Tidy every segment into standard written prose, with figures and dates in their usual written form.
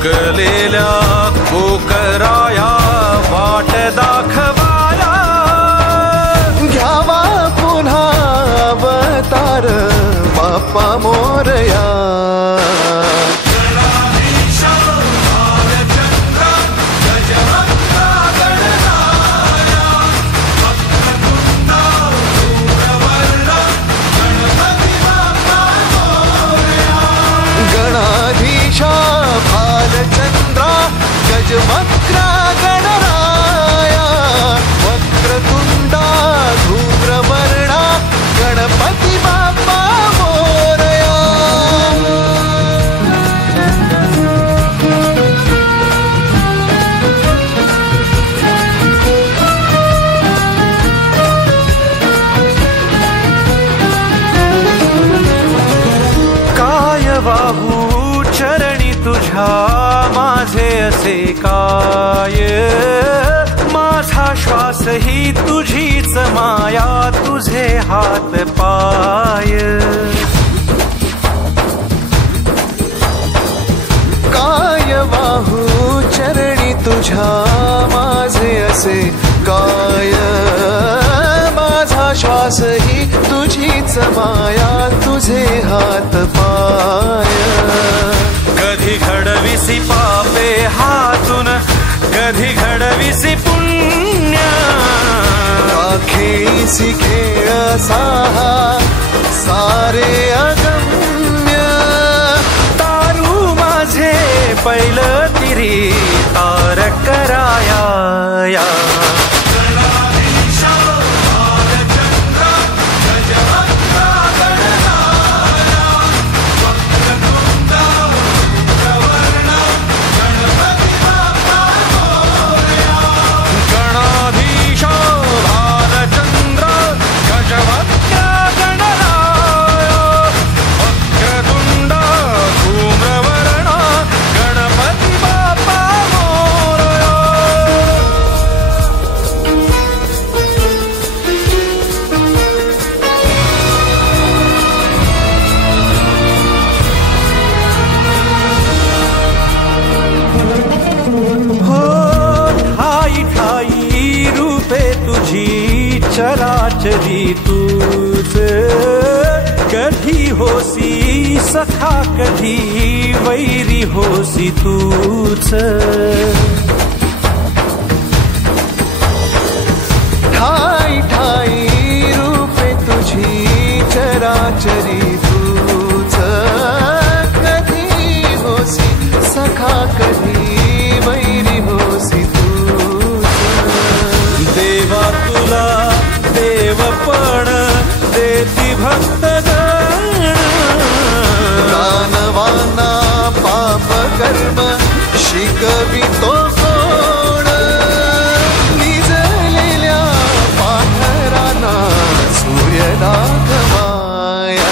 उगलेल्या कोकराया वाट दाखवाया, घ्यावा पुन्हा अवतार बाप्पा मोरया. गणाधीशा भालचंद्रा गजवक्रा गणराया, वक्रतुंडा धूम्रवर्णा गणपती बाप्पा मोरया. काय वाहू चरणी तुझ्या माझे असे काय, माझा श्वास ही तुझीच माया, तुझे हात पाय. काय वाहू चरणी तुझ्या माझे असे काय, माझा श्वास ही तुझीच माया, तुझे हात पाय. कधी घडविसी पापे हातून, कधी घडविसी पुण्य, खेळीसी खेळ साहा सारे अगम्य. तारू माझे पहिलं तिरी तार कराया या. चराचरी तूच, कधी होसी सखा कधी वैरी होसी तूच. ठाई ठाई रूपे तुझी चराचरी तूच, कधी होसी सखा कधी वैरी होसी तूच. देवा तुला देवपण देती भक्तगण, दानवाना पाप कर्म शिकवितो कोण, निजलेल्या पाखरांना सूर्य दाखवाया.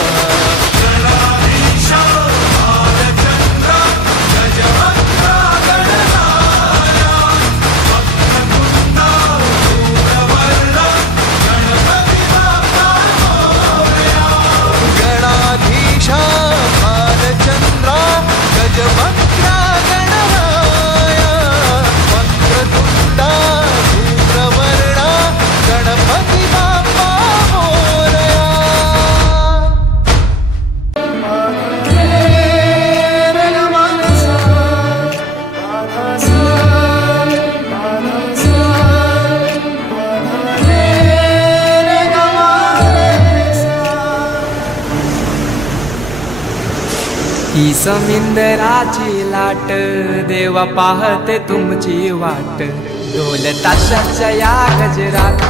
भालचंद्रा गजवक्रा गणराया, वक्रतुंडा धूम्रवर्णा गणपती बाप्पा मोरया. ही समिंदराची लाट, देवा पाहते तुमची वाट. ढोल ताशाच्या या गजरात,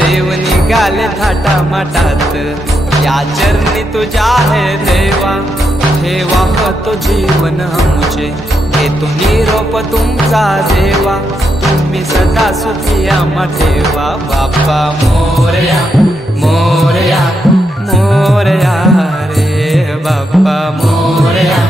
देव निघाले थाटा माटात. या चरणी तुझ्या है देवा, ठेवा तो जीवन आमचे. घेतो निरोप तुमचा देवा, तुम्ही सदा सुखी आम्हा ठेवा. बाप्पा मोरया मोरया मोरया रे बाप्पा मोरया.